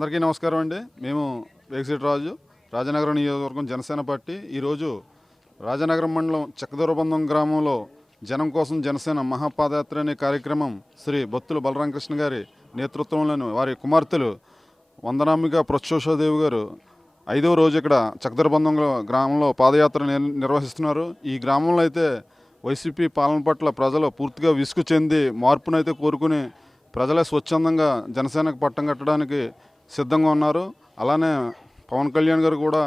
అందరికీ నమస్కారం అండి. మేము వేగసిటి రాజు రాజనగరం నియోజకవర్గం జనసేన పార్టీ. ఈరోజు రాజనగరం మండలం చక్కదూరబంధం గ్రామంలో జనం కోసం జనసేన మహాపాదయాత్ర అనే కార్యక్రమం శ్రీ బొత్తుల బలరామకృష్ణ గారి నేతృత్వంలోని వారి కుమార్తెలు వందనాంబిక ప్రత్యోషాదేవి గారు ఐదవ రోజు ఇక్కడ చక్కదూరబంధం గ్రామంలో పాదయాత్ర నిర్వహిస్తున్నారు. ఈ గ్రామంలో అయితే వైసీపీ పాలన పట్ల ప్రజలు పూర్తిగా విసుగు చెంది మార్పునైతే కోరుకుని ప్రజలే స్వచ్ఛందంగా జనసేనకు పట్టం కట్టడానికి సిద్ధంగా ఉన్నారు. అలానే పవన్ కళ్యాణ్ గారు కూడా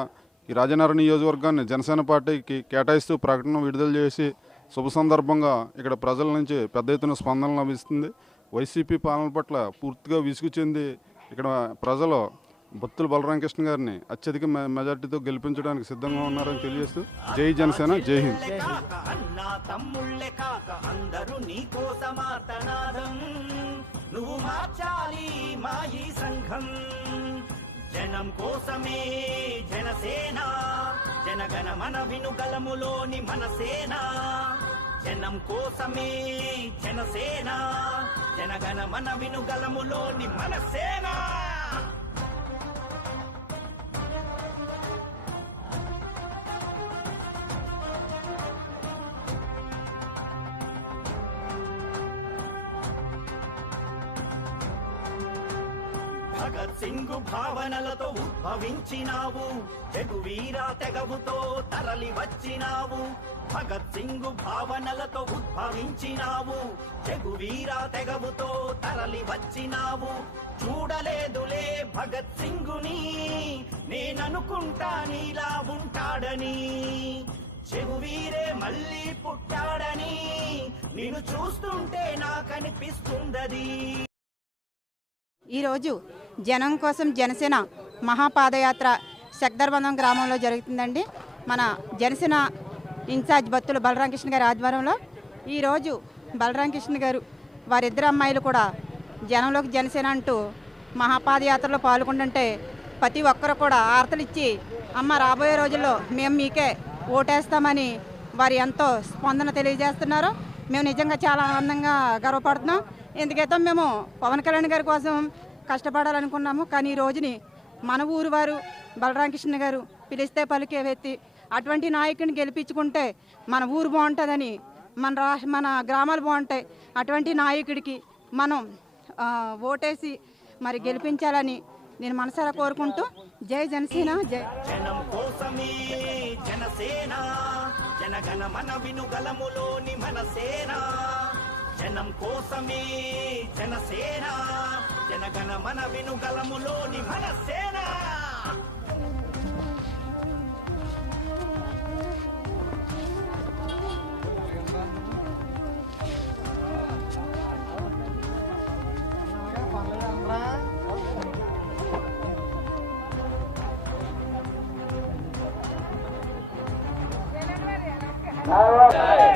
ఈ రాజనగర నియోజకవర్గాన్ని జనసేన పార్టీకి కేటాయిస్తూ ప్రకటన విడుదల చేసి శుభ సందర్భంగా ఇక్కడ ప్రజల నుంచి పెద్ద ఎత్తున స్పందన లభిస్తుంది. వైసీపీ పాలన పట్ల పూర్తిగా విసుగు చెంది ఇక్కడ ప్రజలు బొత్తుల బలరామకృష్ణ గారిని అత్యధిక మెజార్టీతో గెలిపించడానికి సిద్ధంగా ఉన్నారని తెలియజేస్తూ జై జనసేన జై హింద్. కాక నీ నువ్వు మార్చాలి మా ఈ సంఘం. జనం కోసమే జనసేన. జనగణ మన వినుగలములోని మన సేన జనం కోసమే జనసేన. జనగణ మన వినుగలములోని మన భగత్ సింగ్ భావనలతో ఉద్భవించినావు. తెగువీరా తెగవుతో తరలి వచ్చినావు. భగత్ సింగ్ భావనలతో ఉద్భవించినావు. తెగువీరా తెగవుతో తరలి వచ్చినావు. చూడలేదులే భగత్ సింగుని నేననుకుంటా నీలా ఉంటాడని. చెగువీరే మళ్ళీ పుట్టాడని నిన్ను చూస్తుంటే నాకనిపిస్తుందది. ఈరోజు జనం కోసం జనసేన మహాపాదయాత్ర శక్దర్బంధం గ్రామంలో జరుగుతుందండి. మన జనసేన ఇన్ఛార్జ్ భక్తులు బలరామకృష్ణ గారి ఆధ్వర్యంలో ఈరోజు బలరామకృష్ణ గారు వారిద్దరు అమ్మాయిలు కూడా జనంలోకి జనసేన అంటూ మహాపాదయాత్రలో పాల్గొంటుంటే ప్రతి ఒక్కరు కూడా ఆర్తలు ఇచ్చి అమ్మ రాబోయే రోజుల్లో మేము మీకే ఓటేస్తామని వారు ఎంతో స్పందన తెలియజేస్తున్నారు. మేము నిజంగా చాలా ఆనందంగా గర్వపడుతున్నాం. ఎందుకైతే మేము పవన్ కళ్యాణ్ గారి కోసం కష్టపడాలనుకున్నాము. కానీ ఈ రోజుని మన ఊరు వారు బలరామకృష్ణ గారు పిలిస్తే పలికే వ్యక్తి అటువంటి నాయకుడిని గెలిపించుకుంటే మన ఊరు బాగుంటుందని మన రా మన గ్రామాలు బాగుంటాయి. అటువంటి నాయకుడికి మనం ఓటేసి మరి గెలిపించాలని నేను మనసారా కోరుకుంటూ జై జనసేన జై జనం కోసమే జనసేన జనగణ మన వినుగలములోని మన సేన. జనం కోసమే జనసేన జనగణ మన వినుగలములోని మన సేన కౌలు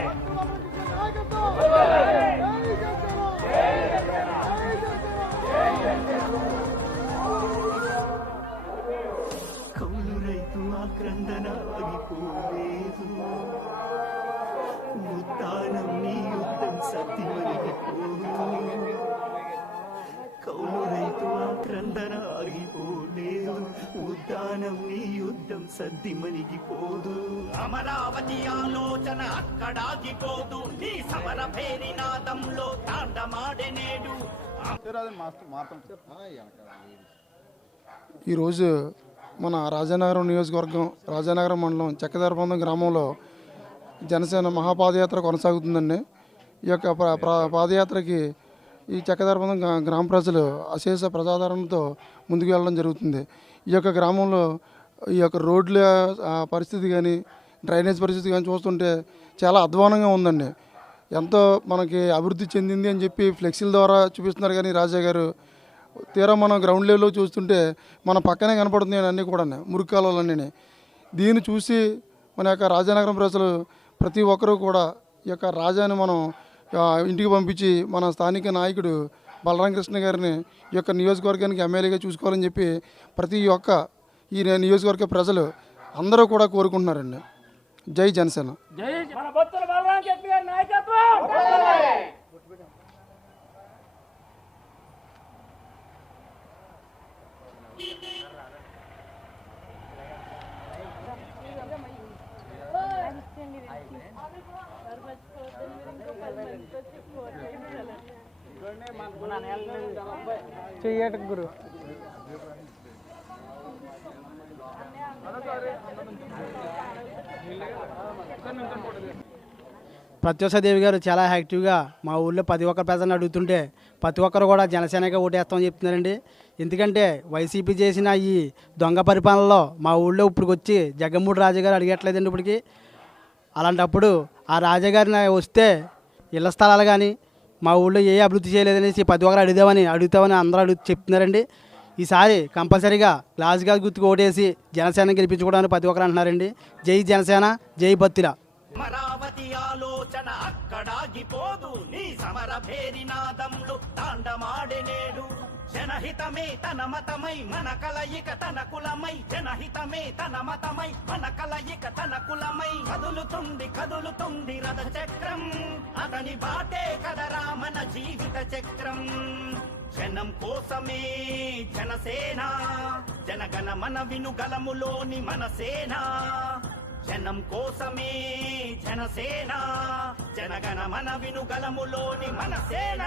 సద్దిమణిగిపోదు అమరావతి ఆలోచన అక్కడాగిపోదు. నీ సమర పేరినాదంలో తాండమాడెనేడు ఈరోజు మన రాజానగరం నియోజకవర్గం రాజానగరం మండలం చెక్కదరబంధం గ్రామంలో జనసేన మహాపాదయాత్ర కొనసాగుతుందండి. ఈ యొక్క పాదయాత్రకి ఈ చెక్కదరబంధం గ్రా- గ్రామ ప్రజలు అశేష ప్రజాదరణతో ముందుకు వెళ్ళడం జరుగుతుంది. ఈ యొక్క గ్రామంలో ఈ యొక్క రోడ్ల పరిస్థితి కానీ డ్రైనేజ్ పరిస్థితి కానీ చూస్తుంటే చాలా అధ్వానంగా ఉందండి. ఎంతో మనకి అభివృద్ధి చెందింది అని చెప్పి ఫ్లెక్సీల ద్వారా చూపిస్తున్నారు కానీ రాజా గారు. తీరా మనం గ్రౌండ్ లెవెల్లో చూస్తుంటే మన పక్కనే కనపడుతున్నాయి అన్నీ కూడా మురికాలన్నీ దీన్ని చూసి మన యొక్క రాజానగరం ప్రజలు ప్రతి ఒక్కరూ కూడా ఈ యొక్క రాజాని మనం ఇంటికి పంపించి మన స్థానిక నాయకుడు బలరామకృష్ణ గారిని ఈ యొక్క నియోజకవర్గానికి ఎమ్మెల్యేగా చూసుకోవాలని చెప్పి ప్రతి ఒక్క ఈ నియోజకవర్గ ప్రజలు అందరూ కూడా కోరుకుంటున్నారండి. జై జనసేన. చెయ్యటం గురు. ప్రత్యూషదేవి గారు చాలా యాక్టివ్గా మా ఊళ్ళో ప్రతి ఒక్కరు ప్రజలను అడుగుతుంటే ప్రతి ఒక్కరు కూడా జనసేనగా ఓటేస్తామని చెప్తున్నారండి. ఎందుకంటే వైసీపీ చేసిన ఈ దొంగ పరిపాలనలో మా ఊళ్ళో ఇప్పుడు వచ్చి జగన్మూడి రాజు గారు అడిగట్లేదండి ఇప్పటికి. అలాంటప్పుడు ఆ రాజాగారిని వస్తే ఇళ్ళ స్థలాలు కానీ మా ఊళ్ళో ఏ అభివృద్ధి చేయలేదనేసి ప్రతి ఒక్కరు అడుగుదామని అడుగుతామని అందరూ అడుగు చెప్తున్నారండి. ఈసారి కంపల్సరీగా గ్లాస్ గాజ్ గుర్తుకు ఓటేసి జనసేన గెలిపించుకోవడానికి ప్రతి ఒక్కరు అంటున్నారండి. జై జనసేన జై బత్తిలా. మరావతి ఆలోచన అక్కడాగిపోదు. నీ సమర భేరినాదములు తాండమాడెనేడు జనహితమే తన మతమై మన కలయిక తన కులమై. జనహితమే తన మతమై మన కలయిక తన కులమై. కదులుతుంది కదులుతుంది రథ చక్రం అతని బాటే కదరా మన జీవిత చక్రం. జనం కోసమే జనసేన జనగణ మన వినుగలములోని మన సేనా. జనం కోసమే జనసేన జనగణ మన వినుగలములోని మన సేన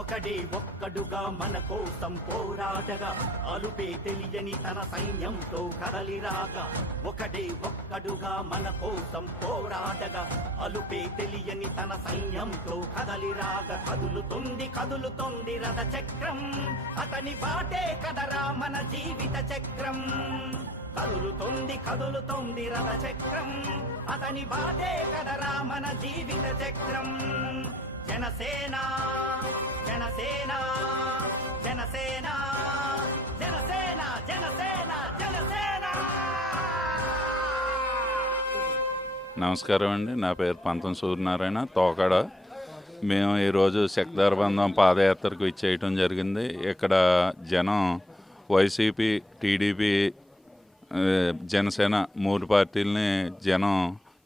ఒకడే ఒక్కడుగా మన కోసం పోరాడగా అలుపే తెలియని తన సైన్యంతో కదలిరాగా ఒకడే ఒక్కడుగా మన కోసం పోరాడగా అలుపే తెలియని తన సైన్యంతో కదలిరాగా కదులుతుంది కదులుతుంది రథ చక్రం అతని బాటే కదరా మన జీవిత చక్రం. కదులుతోంది కదులుతోంది రథ చక్రం. అతని బాధే కదరా మన జీవిత చక్రం. జనసేన జనసేన జనసేన జనసేన జనసేన జనసేన! నమస్కారం అండి. నా పేరు పంతం సూర్యనారాయణ తోకడ. మేము ఈరోజు శక్తారబంధం పాదయాత్రకు ఇచ్చేయటం జరిగింది. ఇక్కడ జనం వైసీపీ టీడీపీ జనసేన మూడు పార్టీలని జనం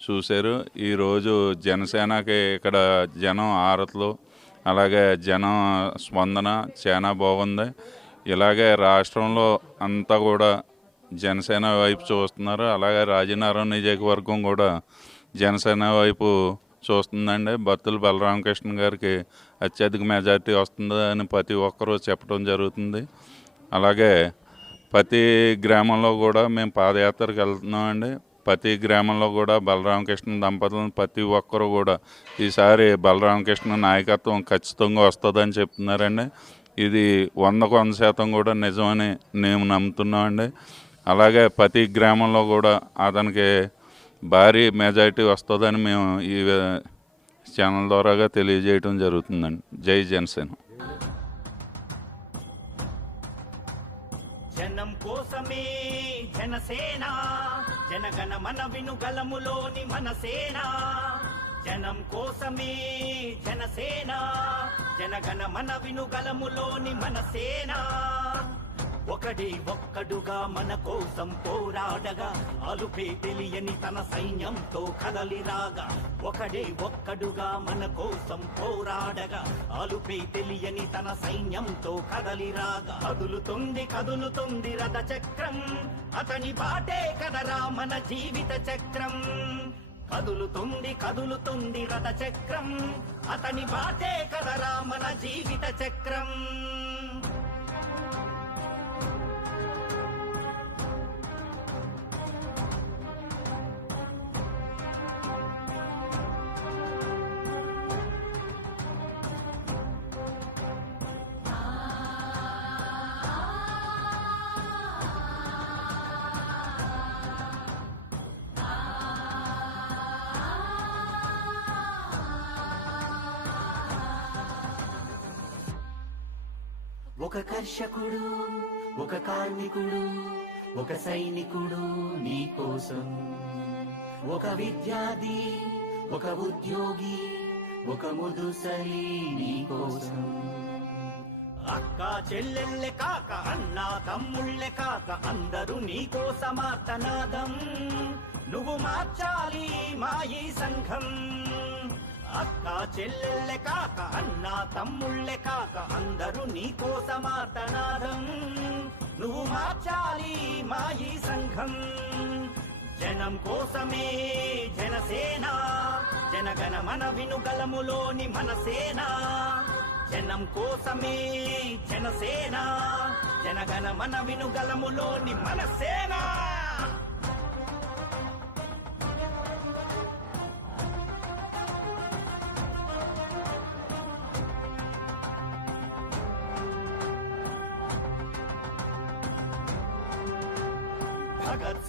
చూశారు. ఈరోజు జనసేనకి ఇక్కడ జనం ఆరతలు అలాగే జనం స్పందన చాలా బాగుంది. ఇలాగే రాష్ట్రంలో అంతా కూడా జనసేన వైపు చూస్తున్నారు. అలాగే రాజీనారాయణ నియోజకవర్గం కూడా జనసేన వైపు చూస్తుందండి. బత్తుల బలరామకృష్ణ గారికి అత్యధిక మెజార్టీ వస్తుంది అని ప్రతి ఒక్కరూ చెప్పడం జరుగుతుంది. అలాగే ప్రతి గ్రామంలో కూడా మేము పాదయాత్రకు వెళ్తున్నామండి. ప్రతి గ్రామంలో కూడా బలరామకృష్ణ దంపతులను ప్రతి ఒక్కరు కూడా ఈసారి బలరామకృష్ణ నాయకత్వం ఖచ్చితంగా వస్తుందని చెప్తున్నారండి. ఇది వందకు వంద శాతం కూడా నిజమని మేము నమ్ముతున్నామండి. అలాగే ప్రతి గ్రామంలో కూడా అతనికి భారీ మెజారిటీ వస్తుందని మేము ఈ ఛానల్ ద్వారాగా తెలియజేయడం జరుగుతుందండి. జై జనసేన. జనసేన. జనగణ మన వినుగలములోని మన సేన జనం కోసమే జనసేన. జనగణ మన వినుగలములోని మన సేనా ఒకడే ఒక్కడుగా మన కోసం పోరాడగా అలుపే తెలియని తన సైన్యంతో కదలిరాగా. ఒకడే ఒక్కడుగా మన కోసం పోరాడగా అలుపే తెలియని తన సైన్యంతో కదలిరాగా. కదులుతుంది కదులుతుంది రథ చక్రం అతని బాటే కదరా మన జీవిత చక్రం. కదులుతుంది కదులుతుంది రథ చక్రం అతని బాటే కదరా మన జీవిత చక్రం. ఒక కర్షకుడు ఒక కార్మికుడు ఒక సైనికుడు నీ కోసం. ఒక విద్యార్థి ఒక ఉద్యోగి ఒక ముదుసలి నీ కోసం. అక్క చెల్లెళ్ళే కాక అన్న తమ్ముళ్ళే కాక అందరూ నీ కోసమార్తనాదం. నువ్వు మార్చాలి మా ఈ సంఘం. అక్క చెల్లెళ్ళే కాక అన్న తమ్ముళ్ళే కాక అందరూ నీ కోసమార్తనాదం నువ్వు మార్చాలి మా ఈ సంఘం. జనం కోసమే జనసేన జనగణ మన వినుగలములోని మన సేన జనం కోసమే జనసేన జనగణ మన వినుగలములోని మన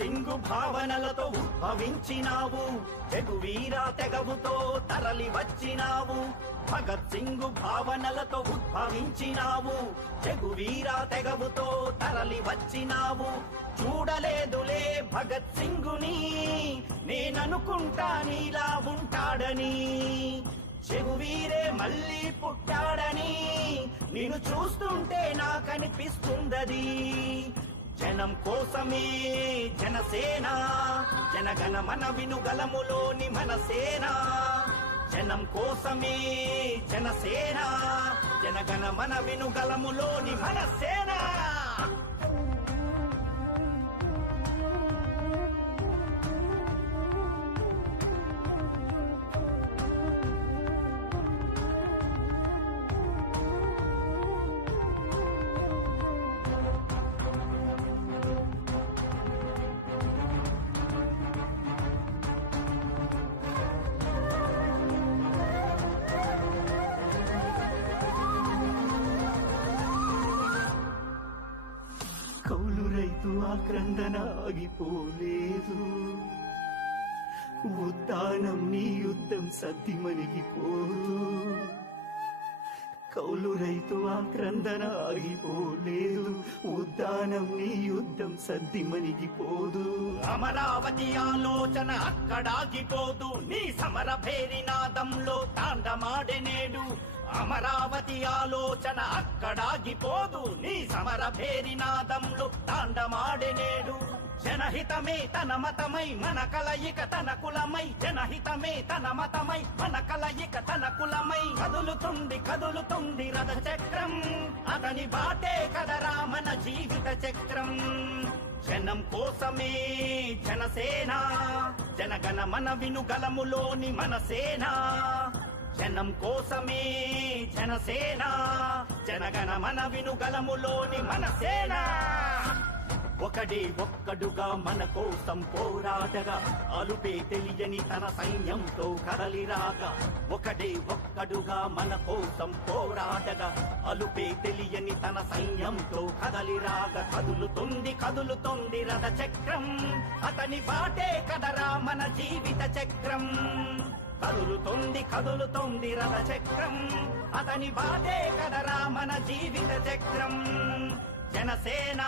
సింగు భావనలతో ఉద్భవించినావు. తెగువీర తెగవుతో తరలి వచ్చినావు. భగత్ సింగు భావనలతో ఉద్భవించినావు. తెగువీర తెగవుతో తరలి వచ్చినావు. చూడలేదులే భగత్ సింగుని. నేననుకుంటా నీలా ఉంటాడని. చెగువీరే మళ్ళీ పుట్టాడని. నిన్ను చూస్తుంటే నాకనిపిస్తుందది. జనం కోసమే జనసేన జనగణ మన వినుగలములోని మన సేన జనం కోసమే జనసేన జనగణ మన వినుగలములోని మన సేన ఆక్రందన ఉత్తానం ఉద్దానం నీ యుద్ధం సత్యమణిగిపోదు కౌలు రైతు ఆక్రందన ఆగిపోలేదు. ఉద్దానం నీ యుద్ధం సద్దిమణిగిపోదు. అమరావతి ఆలోచన అక్కడాగిపోదు. నీ సమర భేరినాదంలో తాండమాడెనేడు. అమరావతి ఆలోచన అక్కడాగిపోదు. నీ సమర భేరినాదంలో తాండమాడెనేడు జనహితమే తన మతమై మన కలయిక తన కులమై. జనహితమే తన మతమై మన కలయిక తన కులమై. కదులుతుంది కదులుతుంది రథ చక్రం అతని బాటే కదరా మన జీవిత చక్రం. జనం కోసమే జనసేన జనగణ మన వినుగలములోని మన సేనా. జనం కోసమే జనసేన జనగణ మన వినుగలములోని మన సేన ఒకడే ఒక్కడుగా మన కోసం పోరాడగా అలుపే తెలియని తన సైన్యంతో కదలిరాక. ఒకడే ఒక్కడుగా మన కోసం పోరాడగా అలుపే తెలియని తన సైన్యంతో కదలిరాక. కదులుతుంది కదులుతుంది రథ చక్రం అతని బాటే కదరా మన జీవిత చక్రం. కదులుతోంది కదులుతోంది రథ చక్రం. అతని బాధే కదరా మన జీవిత చక్రం. జనసేనా